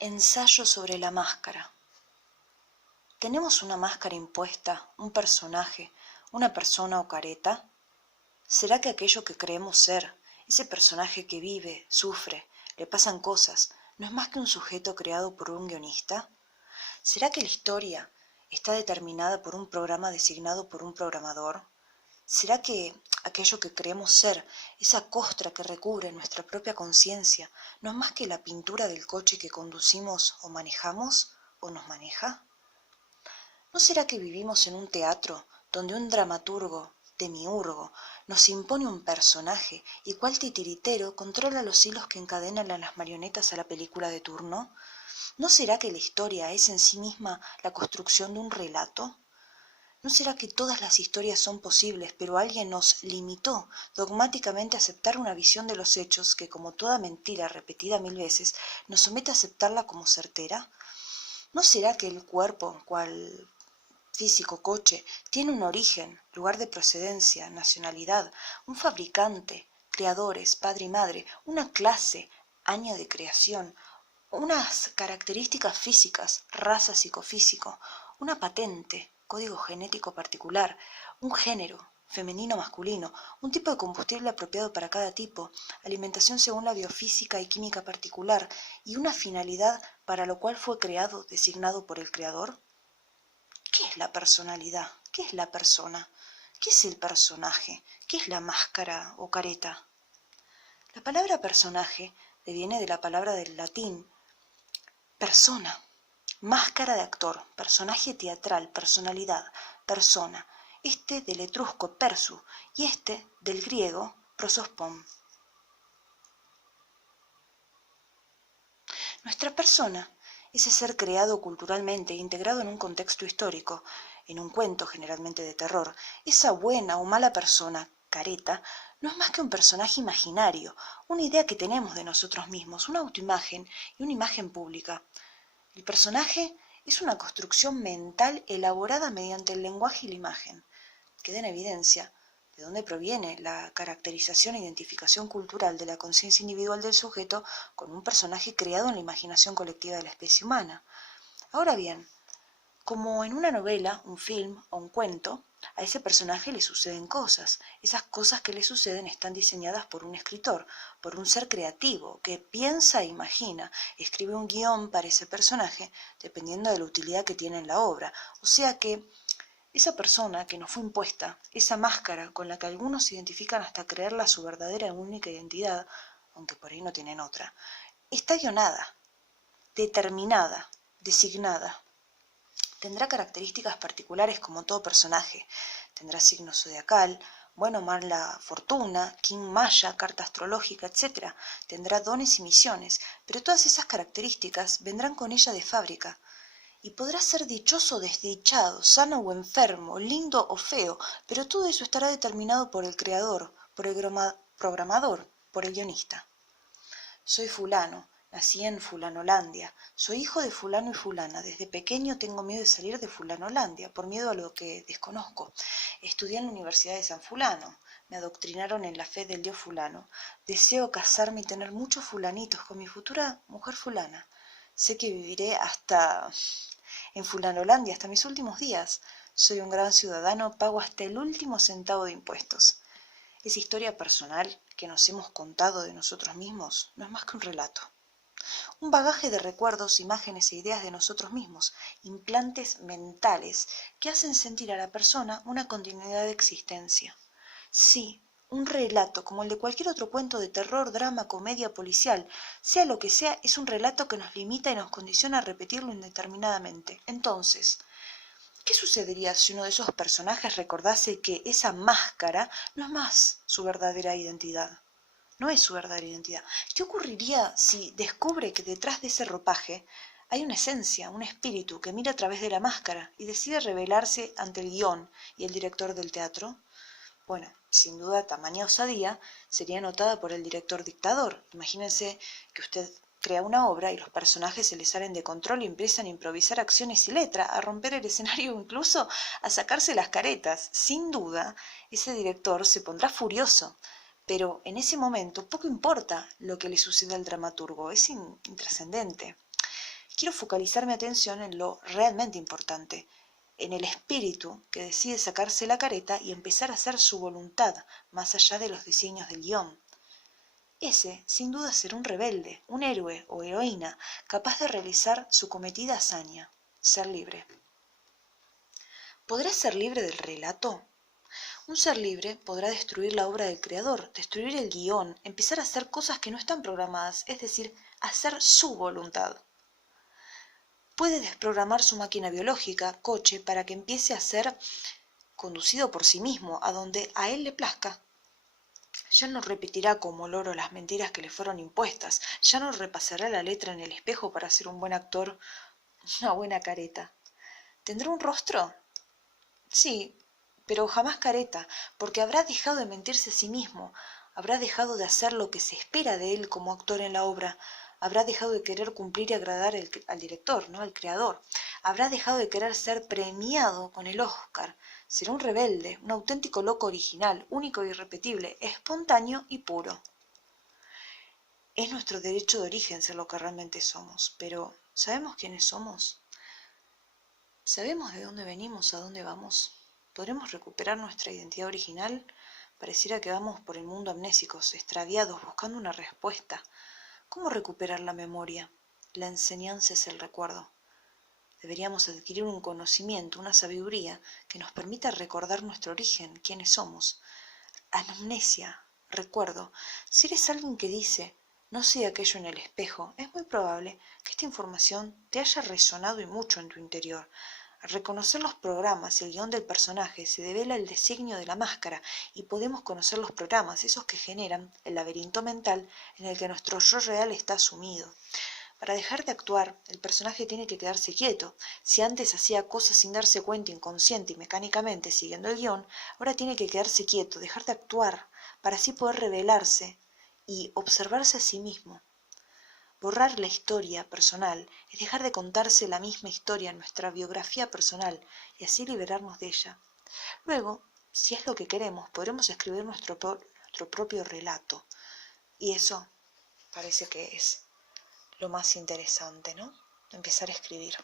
Ensayo sobre la máscara. ¿Tenemos una máscara impuesta, un personaje, una persona o careta? ¿Será que aquello que creemos ser, ese personaje que vive, sufre, le pasan cosas, no es más que un sujeto creado por un guionista? ¿Será que la historia está determinada por un programa designado por un programador? ¿Será que aquello que creemos ser, esa costra que recubre nuestra propia conciencia, no es más que la pintura del coche que conducimos o manejamos o nos maneja? ¿No será que vivimos en un teatro donde un dramaturgo, demiurgo, nos impone un personaje y cual titiritero controla los hilos que encadenan a las marionetas a la película de turno? ¿No será que la historia es en sí misma la construcción de un relato? ¿No será que todas las historias son posibles, pero alguien nos limitó dogmáticamente a aceptar una visión de los hechos que, como toda mentira repetida 1000 veces, nos somete a aceptarla como certera? ¿No será que el cuerpo, cual físico coche, tiene un origen, lugar de procedencia, nacionalidad, un fabricante, creadores, padre y madre, una clase, año de creación, unas características físicas, raza psicofísico, una patente, código genético particular, un género, femenino masculino, un tipo de combustible apropiado para cada tipo, alimentación según la biofísica y química particular, y una finalidad para lo cual fue creado, designado por el creador? ¿Qué es la personalidad? ¿Qué es la persona? ¿Qué es el personaje? ¿Qué es la máscara o careta? La palabra personaje deviene de la palabra del latín persona, máscara de actor, personaje teatral, personalidad, persona. Este del etrusco persu y este del griego prosospon. Nuestra persona, ese ser creado culturalmente e integrado en un contexto histórico, en un cuento generalmente de terror, esa buena o mala persona, careta, no es más que un personaje imaginario, una idea que tenemos de nosotros mismos, una autoimagen y una imagen pública. El personaje es una construcción mental elaborada mediante el lenguaje y la imagen. Queda en evidencia de dónde proviene la caracterización e identificación cultural de la conciencia individual del sujeto con un personaje creado en la imaginación colectiva de la especie humana. Ahora bien, como en una novela, un film o un cuento, a ese personaje le suceden cosas. Esas cosas que le suceden están diseñadas por un escritor, por un ser creativo que piensa e imagina, escribe un guión para ese personaje dependiendo de la utilidad que tiene en la obra. O sea que esa persona que nos fue impuesta, esa máscara con la que algunos se identifican hasta creerla su verdadera y única identidad, aunque por ahí no tienen otra, está guionada, determinada, designada. Tendrá características particulares como todo personaje. Tendrá signo zodiacal, buena o mala fortuna, kin maya, carta astrológica, etc. Tendrá dones y misiones, pero todas esas características vendrán con ella de fábrica. Y podrá ser dichoso o desdichado, sano o enfermo, lindo o feo, pero todo eso estará determinado por el creador, por el programador, por el guionista. Soy fulano, nací en Fulanolandia, soy hijo de fulano y fulana, desde pequeño tengo miedo de salir de Fulanolandia, por miedo a lo que desconozco. Estudié en la Universidad de San Fulano, me adoctrinaron en la fe del dios fulano, deseo casarme y tener muchos fulanitos con mi futura mujer fulana. Sé que viviré en Fulanolandia hasta mis últimos días. Soy un gran ciudadano, pago hasta el último centavo de impuestos. Esa historia personal que nos hemos contado de nosotros mismos no es más que un relato. Un bagaje de recuerdos, imágenes e ideas de nosotros mismos, implantes mentales que hacen sentir a la persona una continuidad de existencia. Sí, un relato como el de cualquier otro cuento de terror, drama, comedia, policial, sea lo que sea, es un relato que nos limita y nos condiciona a repetirlo indeterminadamente. Entonces, ¿qué sucedería si uno de esos personajes recordase que esa máscara no es más su verdadera identidad? No es su verdadera identidad. ¿Qué ocurriría si descubre que detrás de ese ropaje hay una esencia, un espíritu que mira a través de la máscara y decide revelarse ante el guión y el director del teatro? Bueno, sin duda tamaña osadía sería notada por el director dictador. Imagínense que usted crea una obra y los personajes se les salen de control y empiezan a improvisar acciones y letra, a romper el escenario o incluso a sacarse las caretas. Sin duda, ese director se pondrá furioso. Pero en ese momento poco importa lo que le suceda al dramaturgo, es intrascendente. quiero focalizar mi atención en lo realmente importante, en el espíritu que decide sacarse la careta y empezar a hacer su voluntad más allá de los designios del guión. Ese, sin duda, será un rebelde, un héroe o heroína capaz de realizar su cometida hazaña, ser libre. ¿Podrá ser libre del relato? Un ser libre podrá destruir la obra del creador, destruir el guión, empezar a hacer cosas que no están programadas, es decir, hacer su voluntad. Puede desprogramar su máquina biológica, coche, para que empiece a ser conducido por sí mismo, a donde a él le plazca. Ya no repetirá como loro las mentiras que le fueron impuestas, ya no repasará la letra en el espejo para ser un buen actor, una buena careta. ¿Tendrá un rostro? Sí, pero jamás careta, porque habrá dejado de mentirse a sí mismo, habrá dejado de hacer lo que se espera de él como actor en la obra, habrá dejado de querer cumplir y agradar al director, ¿no? Al creador, habrá dejado de querer ser premiado con el Oscar. Será un rebelde, un auténtico loco original, único e irrepetible, espontáneo y puro. Es nuestro derecho de origen ser lo que realmente somos, pero ¿sabemos quiénes somos? ¿Sabemos de dónde venimos, a dónde vamos? ¿Podremos recuperar nuestra identidad original? Pareciera que vamos por el mundo amnésicos, extraviados, buscando una respuesta. ¿Cómo recuperar la memoria? La enseñanza es el recuerdo. Deberíamos adquirir un conocimiento, una sabiduría que nos permita recordar nuestro origen, quiénes somos. Amnesia, recuerdo. Si eres alguien que dice, no sé aquello en el espejo, es muy probable que esta información te haya resonado y mucho en tu interior. Al reconocer los programas y el guión del personaje se devela el designio de la máscara y podemos conocer los programas, esos que generan el laberinto mental en el que nuestro yo real está sumido. Para dejar de actuar, el personaje tiene que quedarse quieto. Si antes hacía cosas sin darse cuenta, inconsciente y mecánicamente siguiendo el guión, ahora tiene que quedarse quieto, dejar de actuar, para así poder revelarse y observarse a sí mismo. Borrar la historia personal es dejar de contarse la misma historia en nuestra biografía personal y así liberarnos de ella. Luego, si es lo que queremos, podremos escribir nuestro propio relato. Y eso parece que es lo más interesante, ¿no? Empezar a escribir.